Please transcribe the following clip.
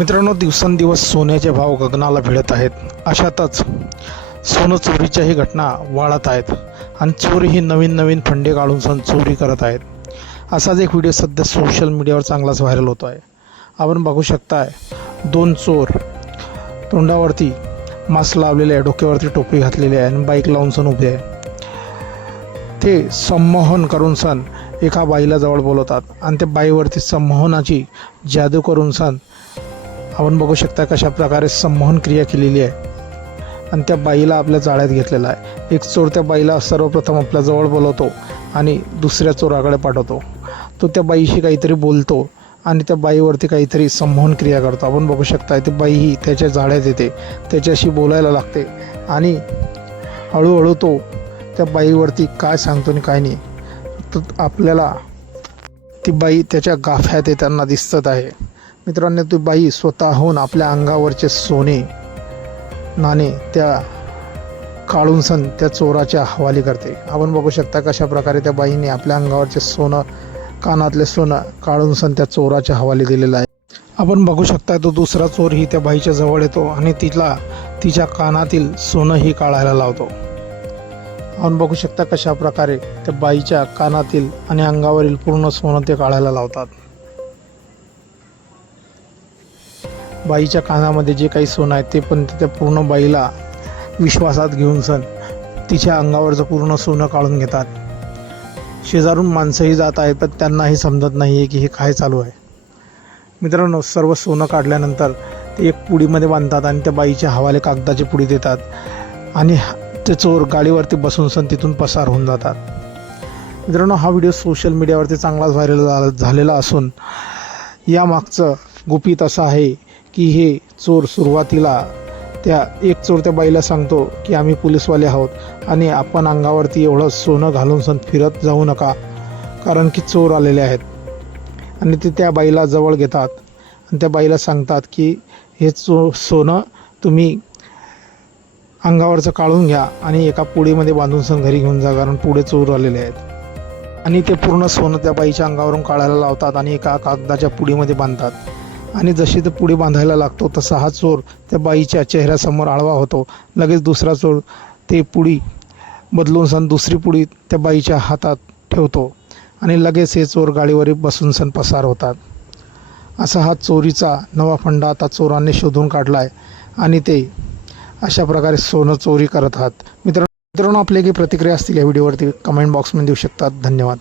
मित्रांनो, दिवसेंदिवस सोन्याचे भाव गगनाला भिडत आहेत. अशातच सोनं चोरीच्याही घटना वाढत आहेत आणि चोरीही नवीन नवीन फंडे काढून चोरी करत आहेत. असाच एक व्हिडिओ सध्या सोशल मीडियावर चांगलाच व्हायरल होतो आहे. आपण बघू शकताय, दोन चोर तोंडावरती मास्क लावलेले आहे, डोक्यावरती टोपी घातलेली आहे आणि बाईक लावून सण उभे आहे. ते संमोहन करून सण एका बाईला जवळ बोलवतात आणि त्या बाईवरती संमोहनाची जादू करून सण आपण बघू शकता कशा प्रकारे संमोहन क्रिया केलेली आहे आणि त्या बाईला आपल्या जाळ्यात घेतलेला आहे. एक चोर त्या बाईला सर्वप्रथम आपल्या जवळ बोलवतो आणि दुसऱ्या चोराकडे पाठवतो. तो त्या बाईशी काहीतरी बोलतो आणि त्या बाईवरती काहीतरी संमोहन क्रिया करतो. आपण बघू शकता ती बाईही त्याच्या जाळ्यात येते, त्याच्याशी बोलायला लागते आणि हळूहळू तो त्या बाईवरती काय सांगतो आणि काय नाही तर आपल्याला ती बाई त्याच्या गाफ्यात येताना दिसत आहे. मित्रांनो, ती बाई स्वतःहून आपल्या अंगावरचे सोने नाणे त्या काढून सण त्या चोराच्या हवाली करते. आपण बघू शकता कशा प्रकारे त्या बाईने आपल्या अंगावरचे सोनं, कानातले सोनं काढून सण त्या चोराच्या हवाली दिलेलं आहे. आपण बघू शकता तो दुसरा चोरही त्या बाईच्या जवळ येतो आणि तिला तिच्या कानातील सोनंही काढायला लावतो. आपण बघू शकता कशा प्रकारे त्या बाईच्या कानातील आणि अंगावरील पूर्ण सोनं ते काढायला लावतात. बाईच्या कानामध्ये जे काही सोनं आहे ते पण त्या पूर्ण बाईला विश्वासात घेऊन सण तिच्या अंगावरचं पूर्ण सोनं काढून घेतात. शेजारून माणसंही जात आहेत पण त्यांनाही समजत नाही आहे की हे काय चालू आहे. मित्रांनो, सर्व सोनं काढल्यानंतर ते एक पुडीमध्ये बांधतात आणि त्या बाईच्या हवाले कागदाची पुडी देतात आणि ते चोर गाडीवरती बसून सण तिथून पसार होऊन जातात. मित्रांनो, हा व्हिडिओ सोशल मीडियावरती चांगलाच व्हायरल झालेला असून यामागचं गुपित असं आहे की हे चोर सुरुवातीला एक चोर त्या बाईला सांगतो की आम्ही पोलीसवाले आहोत आणि आपण अंगावरती एवढं सोनं घालून सण फिरत जाऊ नका कारण की चोर आलेले आहेत. आणि ते त्या बाईला जवळ घेतात आणि त्या बाईला सांगतात की हे सोनं तुम्ही अंगावरचं काढून घ्या आणि एका पुडीमध्ये बांधून सण घरी घेऊन जा कारण पुढे चोर आलेले आहेत. आणि ते पूर्ण सोनं त्या बाईच्या अंगावरून काढायला लावतात आणि एका कागदाच्या पुडीमध्ये बांधतात. आणि जशी ते पुडी बांधायला लागतो तसा हा चोर त्या बाईच्या चेहऱ्यासमोर आळवा होतो. लगेच दुसरा चोर ते पुडी बदलून सण दुसरी पुडी त्या बाईच्या हातात ठेवतो आणि लगेच हे चोर गाडीवर बसून सण पसार होतात. असा हा चोरीचा नवा फंडा आता चोरांनी शोधून काढला आहे आणि ते अशा प्रकारे सोनं चोरी करत आहात. मित्रांनो, आपली काही प्रतिक्रिया असतील या व्हिडिओवरती कमेंट बॉक्समध्ये देऊ शकतात. धन्यवाद.